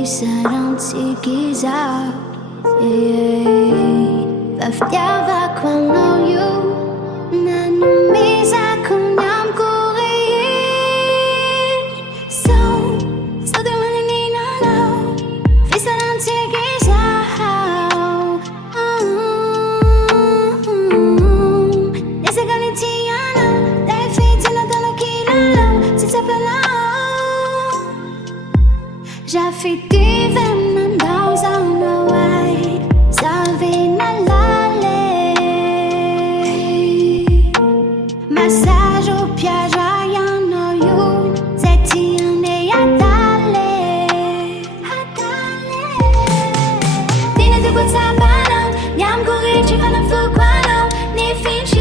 Visserão-te quiser Vaftiava quando eu Não me zakunham correr So the one in know Visserão-te quiser Nessa galintiana Dai feito na dona que não Se sabe não Já tive nang đau sao nào ai Giờ vì nó la lệ Massage au piaja y'en a eu C'est tien et à d'aller Dina tu pot sa banão Nham correr ci fanno fu quando Ne fincis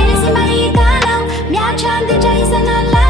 Ele si marita não Me achando già isa non la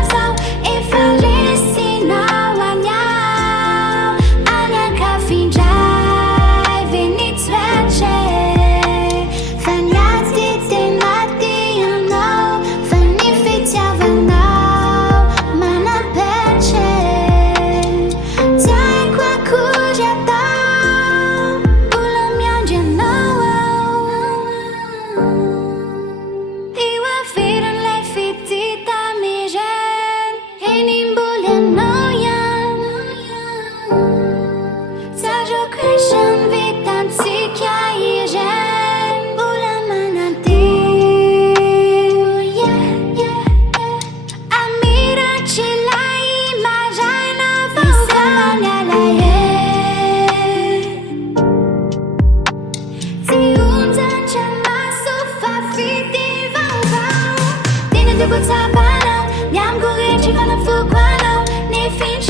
Tu pot sa banão Nham correr ci fanno fu quando Ne fincis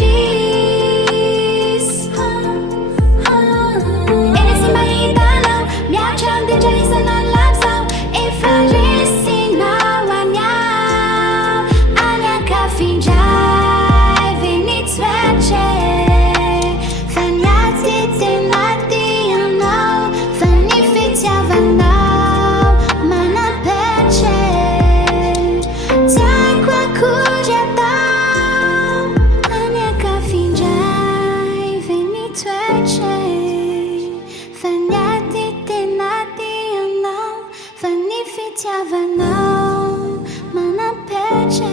Ele si marita não Me achando già isa non la so E faresti não Ania ca fingiai Venit svece Faniati tenati no Fani fitiava no Tiava não, mana pece.